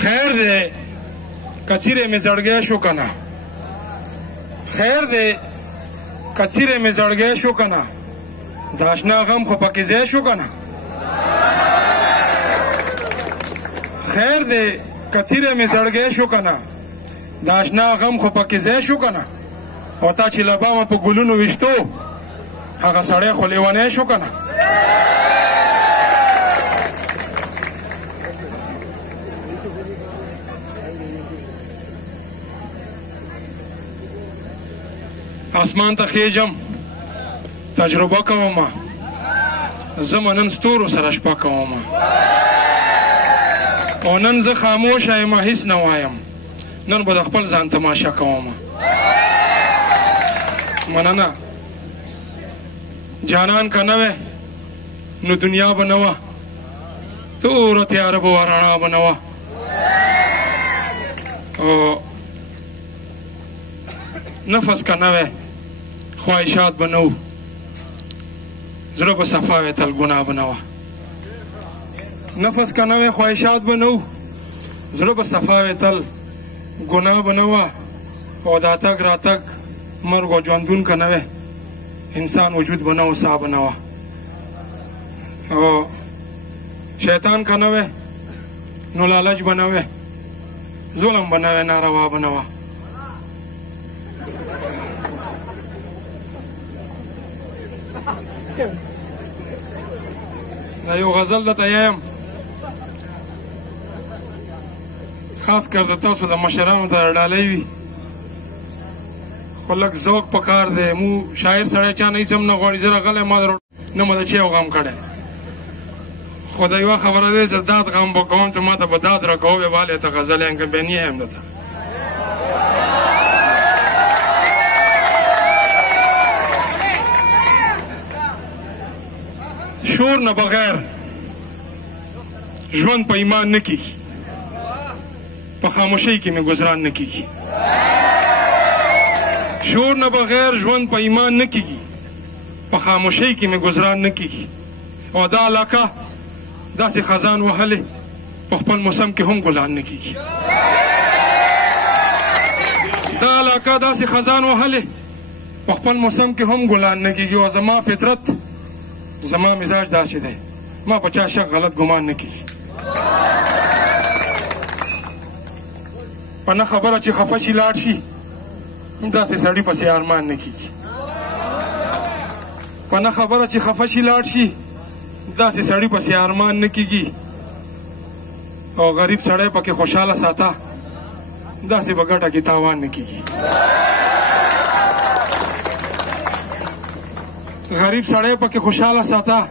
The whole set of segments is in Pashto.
خیر دی کڅیرې مې زړګی شو که نه خیر دی کڅیرې مې زړګی شو که نه د اشنا غم خو پکې ځای شو که نه خیر دی کڅیرې مې زړګی شو که نه د اشنا غم خو پکې ځای شو که نه او تا چې له بامه په ګلونو ویشتو هغه سړی خو لیونی شو که نه اسمان ته خیجم تجربه کومه زه نن ستورو سره شپه کومه او نن زه خاموشه یم هیڅ نه وایم نن به د خپل ځان تماشه کومه مننه جانان که نه وی نو دنیا به نه وه توره تیاره به وه رڼا به نه وه او نفس که نه وی خواهشات به نه و زړه به صفا وی تل ګناه به نه وه نفس که نه وی خواهشات به نه و زړه به صفا وی تل ګناه به نه وه او دا تګ راتګ مرګ او ژوندون که نه وی انسان وجود به نه و ساه به نه وه او شیطان که نه وی نو لالچ به نه وی ظلم به نه وی ناروا به نه وه دا یو غزل درته یم خاص کر د تاسو د مشرانو ته ډالۍ وي خو لږ ذوق پکار دی مو شاعر سړی چا نه هېڅ هم نه غواړي زه راغلی ما نه مو د چا یو غم کړی خو د یوه خبره دی چې داد غم به کوم چې ما ته به داد راکوو بیا به هلې ته غزل یم که بیا نه یم درته شور نه بغیر ژوند په ایمان نه کېږي په خاموشۍ کې مې ګزران نه کېږي شور نه بغیر ژوند په ایمان نه کېږي په خاموشۍ کې مې ګزران نه کېږي او دا علاقه داسې خزان وهلې په خپل موسم کې هم ګلان نه کېږي دا علاقه داسې خزان وهلې په خپل موسم کې هم ګلان نه کېږي او زما فطرت زما مزاج داسې دی ما په چا شک غلط ګمان نه کېږي په نه خبره چې خفه شي لاړ شي داسې سړي پسې ارمان نه کېږي په نه خبره چې خفه شي لاړ شي داسې سړي پسې ارمان نه کېږي او غریب سړی پکې خوشحاله ساته داسې به ګټه کې تاوان نه کېږي غریب سړی پکې خوشحاله ساته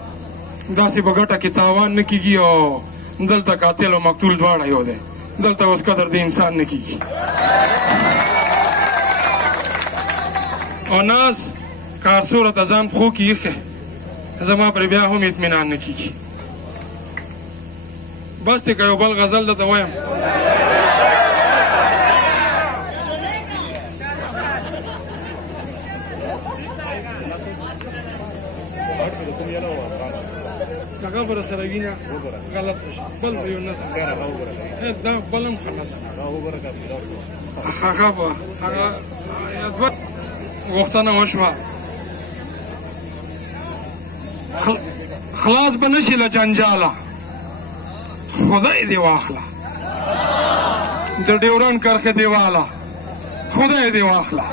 داسې به ګټه کې تاوان نه کېږي او دلته قاتل او مقتول دواړه یو دی دلته اوس قدر د انسان نه کېږي او ناز کارسوره ته ځان پښو کې ایښی زما پرې بیا هم اطمینان نه کېږي بس دی که یو بل غزل درته وایم هغه به راسره وینه غلط نشي بل به یو نظم دا بل هم ښه نظم هغه به هغه دوه غوښتنه وشوه خلاص به نشي له جنجاله خدای دې واخله د ډیورنډ کرښې دیواله خدای دې واخله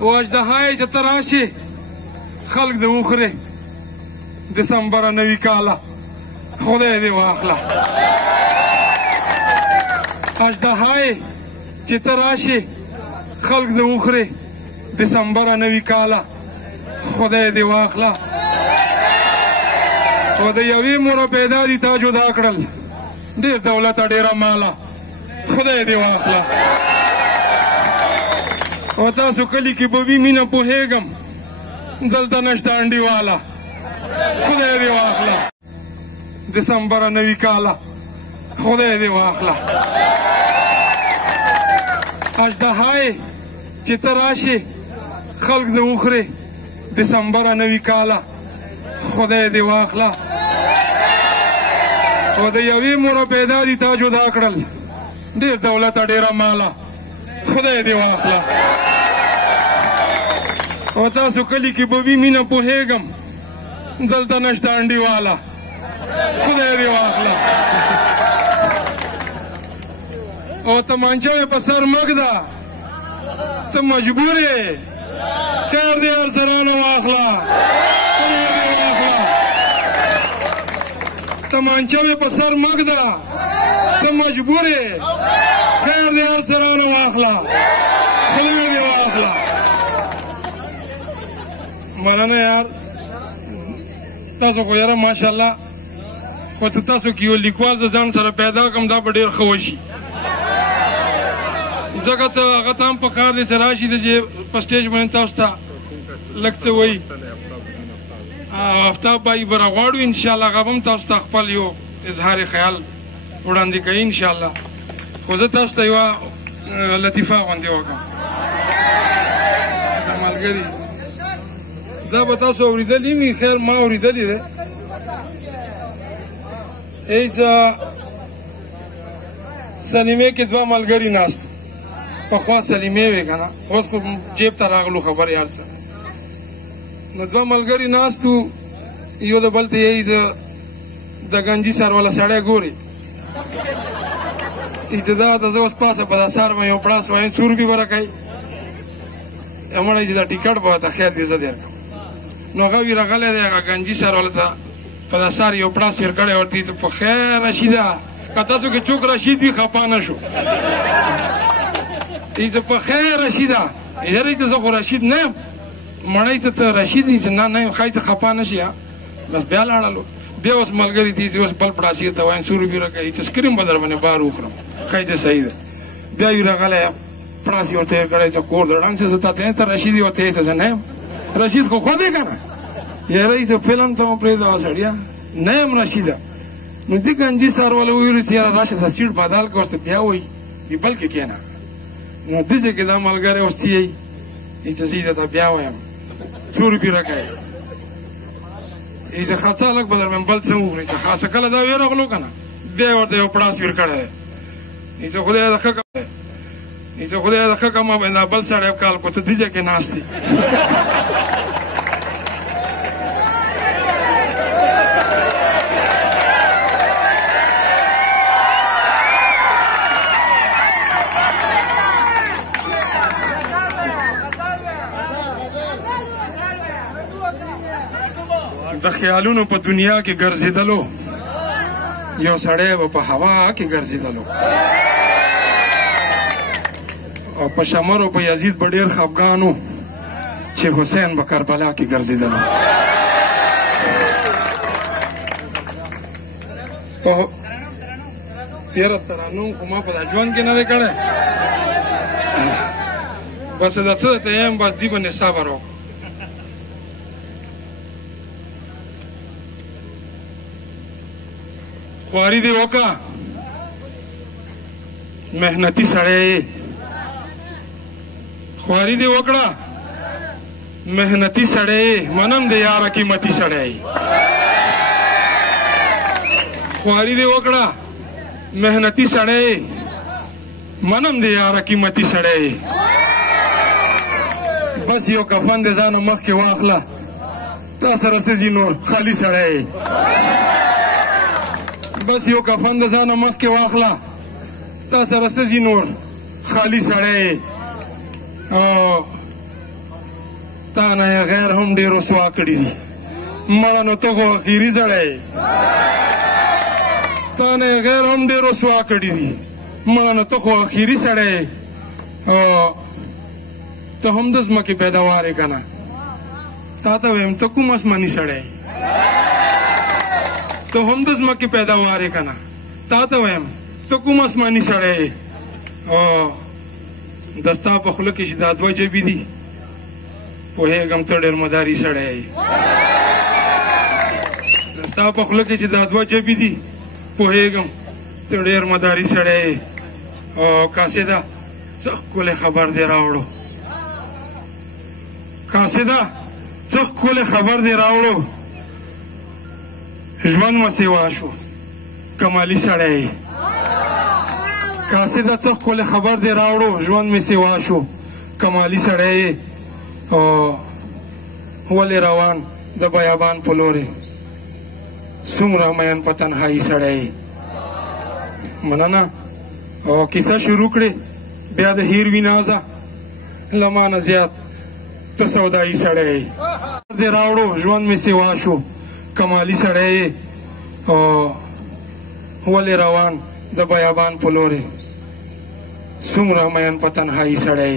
او اژدهای چې ته راشې خلق دې وخورې دسمبره نوي کاله خدای دې واخله اژدهای چې ته راشې خلق دې وخورې دسمبره نوي کاله خدای دې واخله او د یوې موره پیدا دي تا جدا کړل ډېر دولته ډېره ماله خدای دې واخله او تاسو کلي کې به وي مینه پوهېږم دلته نشته انډیواله خدای دې واخله دسمبره نوي کاله خدای دې واخله اژدهای چې ته راشې خلق دې وخورې دسمبره نوي کاله خدای دې واخله او د یوې موره پیدا دي تا جدا کړل ډېر دولته ډېره ماله خدای دې واخله او تاسو کلي کې به وي مینه پوهېږم دلته نشته انډیواله خدای دې واخله او تمانچه مې په سر مږ ده ته مجبور یې خیر دې هر سرانه واخله خدای دې واخله تمانچه مې په سر مږ ده ته مجبور یې خیر دې هر سرانه واخله خدای دې واخله مننه یار تاسو خو یاره ماشاءالله خو چې تاسو کې یو لیکوال زه ځان سره پیدا کړم دا به ډېر ښه وشي ځکه څه هغه ته هم پکار دی چې راشي د چې په سټیج باندې تاسو ته لږ څه وایي آفتاب بایي به راغواړو انشاءالله هغه به هم تاسو ته خپل یو اظهار خیال وړاندې کوي انشاءالله خو زه تاسو ته یوه لطیفه غوندې وکړم ملګري دا به تاسو اورېدلي وي خیر ما اورېدلي دی هېڅ سلیمې کې دوه ملګري ناست پخوا سلیمې وې که نه اوس خو جیب ته راغلو خبرې هر څه نو دوه ملګري ناست وو یو د بل ته یې زه د ګنجي سر والا سړی ګوري چې دا د زه اوس پاسه په دا سر به یو پړاس وایم 100 روپۍ به راکوي مړی چې دا ټیکټ به ورته خیر دی زه درکړم نو هغه وي راغلی دی هغه ګنجي سر والا ته په دا سر یو پړاس ور کړی ورته چې په خیر رشیده که تاسو کې څوک رشید وي خفه نه شو چې په خیر رشیده یاره ته زه خو رشید نه یم مړی ته ته رشید یې چې نه نه یم ښایي ته خفه نه شي بس بیا لاړلو بیا اوس ملګري دي چې اوس بل پړاسي ته وایم 100 روپۍ راکوي چې سکریم به در باندې بار وخورم ښایي چې صحیح ده بیا وي راغلی پړاسي ورته یې کړی چې کور د ډنګ چې زه تا ته رشید یې ورته یې چې زه نه یم رشید خو خو دی که نه یاره ته فلم ته مو پرېږده سړیه نه یم رشیده نو دې ګنجي سر والا وویلو چې یاره راشه دا سیټ بدل کړه اوس ته بیا وایي دې بل کې کښېنه نو دې ځای کې دا ملګری اوس چې یی چې زه یې درته بیا وایم 100 روپۍ راکوي چې خاصه لږ به در باندې بل څه وخوري چې خاصه کله دا ویرغلو که نه بیا یې ورته یو پړاس ویر کړی دی چې خدای د ښه کړی چې خدای د ښه کړه باندې دا بل سړی کال کو ته دې ځای کې ناست دی د خیالونو په دنیا کې ګرځېدلو یو سړی به په هوا کې ګرځېدلو او په شمرو په یزید به ډېر خفګان و چې حسین به کربلا کې ګرځېدلو یاره ترانو خو ما په دا ژوند کې نه دی کړی بس دا څه درته یم بس دې باندې صبر وکړه خواري دې وکړه محنتي سړی خواري دې وکړه محنتي سړی منم دې یاره قیمتي سړی خواري دې وکړه محنتي سړی منم دې یاره قیمتي سړی بس یو کفن دې ځانو مخکې واخله تا سره څه ځي نور خالي سړی بس یو کفن د ځانه مخکې واخله تا سره څه ځي نور خالي سړی او تا نه یې غیر هم ډېر رسوا کړي دي مړه نو ته خو اخري سړی تا نه یې غیر هم ډېر رسوا کړي دي مړه نو ته خو اخري سړی او ته هم د ځمکې پیداوار یې که نه تا ته ویم ته کوم اسماني سړی ته هم د ځمکې پیداوار یې که نه تا ته ویم ته کوم اسماني سړی یې او د ستا په خوله کې چې دا دوه جبې دي پوهېږم ته ډېر مداري سړی یې د ستا په خوله کې چې دا دوه جبې دي پوهېږم ته ډېر مداري سړی یې او قاصده څه ښکلی خبر دې راوړو قاصده څه ښکلی خبر دې راوړو ژوند مو سیوا شو کمالي سړی قاصده څه ښکلی خبر دې راوړو ژوند مې سوا شو کمالي سړی او ولې روان د بیابان په لورې څومره مین په تنهایي سړی مننه او کیسه شروع کړې بیا د هیر وي نازه له مانه زیات ته سودایي سړی دې راوړو ژوند مې سوا شو کمالي سړی او ولې روان د بیابان په لورې څومره مین په تنهایي سړی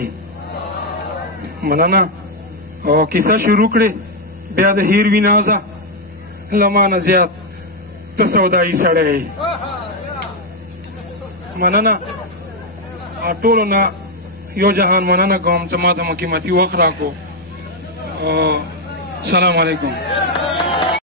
مننه او کیسه شروع کړې بیا د هیر وي نازه له مانه زیات ته سودایي سړی مننه ټولو نه یو جهان مننه کوم چې ما ته قیمتي وخت راکړو سلام علیکم